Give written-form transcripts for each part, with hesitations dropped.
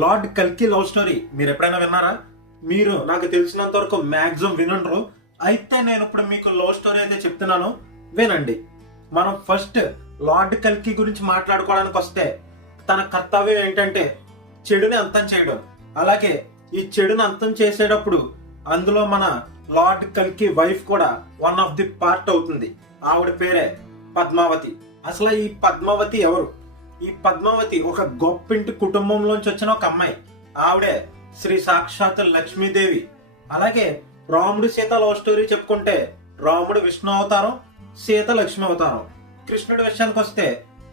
Lord కల్కి love story మీరు ఎప్పుడైనా విన్నారా? మీరు నాకు తెలిసినంత వరకు మ్యాక్సిమం వినండ్రు. అయితే నేను ఇప్పుడు మీకు లవ్ స్టోరీ అయితే చెప్తున్నాను, వినండి. మనం ఫస్ట్ లార్డ్ కల్కి గురించి మాట్లాడుకోవడానికి వస్తే తన కర్తవ్యం ఏంటంటే చెడుని అంతం చేయడం. అలాగే ఈ చెడుని అంతం చేసేటప్పుడు అందులో మన లార్డ్ కల్కి వైఫ్ కూడా వన్ ఆఫ్ ది పార్ట్ అవుతుంది. ఆవిడ పేరే పద్మావతి. అసలు ఈ పద్మావతి ఎవరు? ఈ పద్మావతి ఒక గొప్పింటి కుటుంబంలోంచి వచ్చిన ఒక అమ్మాయి. ఆవిడే శ్రీ సాక్షాత్ లక్ష్మీదేవి. అలాగే రాముడు సీత లవ్ స్టోరీ చెప్పుకుంటే రాముడు విష్ణు అవతారం, సీత లక్ష్మి అవతారం. కృష్ణుడి విషయానికి వస్తే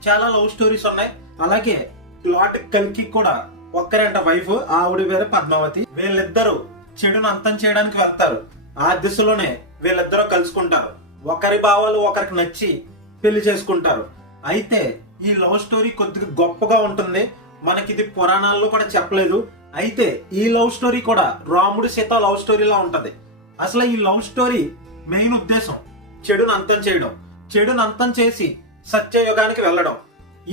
చాలా లవ్ స్టోరీస్ ఉన్నాయి. అలాగే లార్డ్ కల్కి కూడా ఒక్కరేంట వైఫ్, ఆవిడ పేరు పద్మావతి. వీళ్ళిద్దరూ చెడును అంతం చేయడానికి వెళ్తారు. ఆ దిశలోనే వీళ్ళిద్దరూ కలుసుకుంటారు. ఒకరి భావాలు ఒకరికి నచ్చి పెళ్లి చేసుకుంటారు. అయితే ఈ లవ్ స్టోరీ కొద్దిగా గొప్పగా ఉంటుంది. మనకి ఇది పురాణాల్లో కూడా చెప్పలేదు. అయితే ఈ లవ్ స్టోరీ కూడా రాముడు సీత లవ్ స్టోరీలా ఉంటది. అసలు ఈ లవ్ స్టోరీ మెయిన్ ఉద్దేశం చెడును అంతం చేయడం, చెడును అంతం చేసి సత్యయుగానికి వెళ్ళడం.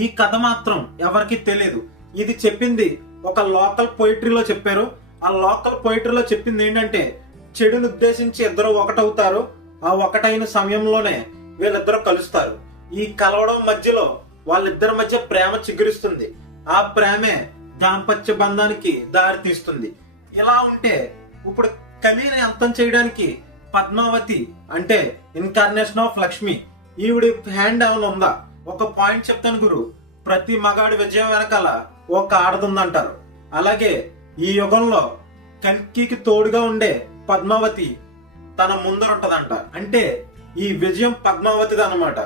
ఈ కథ మాత్రం ఎవరికి తెలియదు. ఇది చెప్పింది ఒక లోకల్ పోయిటరీలో చెప్పారు. ఆ లోకల్ పోయిటరీలో చెప్పింది ఏంటంటే చెడును ఉద్దేశించి ఇద్దరు ఒకటవుతారు. ఆ ఒకటైన సమయంలోనే వీళ్ళిద్దరూ కలుస్తారు. ఈ కలవడం మధ్యలో వాళ్ళిద్దరి మధ్య ప్రేమ చిగురిస్తుంది. ఆ ప్రేమే దాంపత్య బంధానికి దారి తీస్తుంది. ఇలా ఉంటే ఇప్పుడు కలిని అంతం చేయడానికి పద్మావతి అంటే ఇన్కార్నేషన్ ఆఫ్ లక్ష్మి, ఈవిడి హ్యాండ్ ఏమైనా ఉందా? ఒక పాయింట్ చెప్తాను గురు, ప్రతి మగాడి విజయం వెనకాల ఒక ఆడదుందంటారు. అలాగే ఈ యుగంలో కల్కికి తోడుగా ఉండే పద్మావతి తన ముందర ఉంటదంట. అంటే ఈ విజయం పద్మావతిది అనమాట.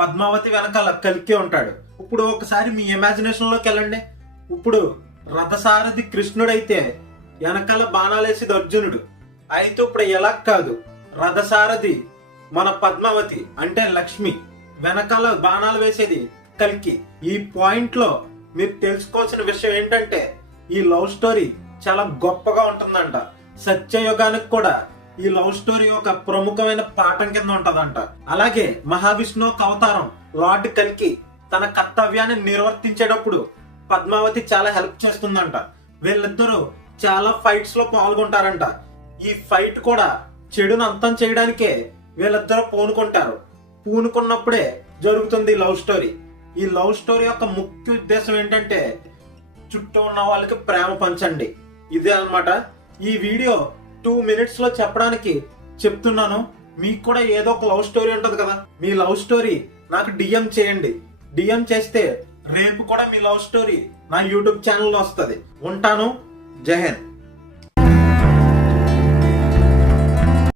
పద్మావతి వెనకాల కల్కి ఉంటాడు. ఇప్పుడు ఒకసారి మీ ఇమాజినేషన్ లోకి వెళ్ళండి. ఇప్పుడు రథసారథి కృష్ణుడైతే వెనకాల బాణాలేసేది అర్జునుడు. అయితే ఇప్పుడు ఎలా కాదు, రథసారథి మన పద్మావతి అంటే లక్ష్మి, వెనకాల బాణాలు వేసేది కల్కి. ఈ పాయింట్ లో మీరు తెలుసుకోవాల్సిన విషయం ఏంటంటే ఈ లవ్ స్టోరీ చాలా గొప్పగా ఉంటుందంట. సత్యయుగానికి కూడా ఈ లవ్ స్టోరీ ఒక ప్రముఖమైన పాఠం కింద ఉంటదంట. అలాగే మహావిష్ణు అవతారం లార్డ్ కల్కి తన కర్తవ్యాన్ని నిర్వర్తించేటప్పుడు పద్మావతి చాలా హెల్ప్ చేస్తుందంట. వీళ్ళిద్దరూ చాలా ఫైట్స్ లో పాల్గొంటారంట. ఈ ఫైట్ కూడా చెడును అంతం చేయడానికే వీళ్ళిద్దరూ పూనుకుంటారు. పూనుకున్నప్పుడే జరుగుతుంది లవ్ స్టోరీ. ఈ లవ్ స్టోరీ యొక్క ముఖ్య ఉద్దేశం ఏంటంటే చుట్టూ ఉన్న వాళ్ళకి ప్రేమ పంచండి. ఇదే అన్నమాట. ఈ వీడియో 2 minutes లో చెప్పడానికి చెప్తున్నాను. మీకు కూడా ఏదో ఒక లవ్ స్టోరీ ఉంటది కదా, మీ లవ్ స్టోరీ నాకు డిఎం చేయండి. డిఎం చేస్తే రేపు కూడా మీ లవ్ స్టోరీ నా యూట్యూబ్ ఛానల్లో వస్తుంది. ఉంటాను. జై హింద్.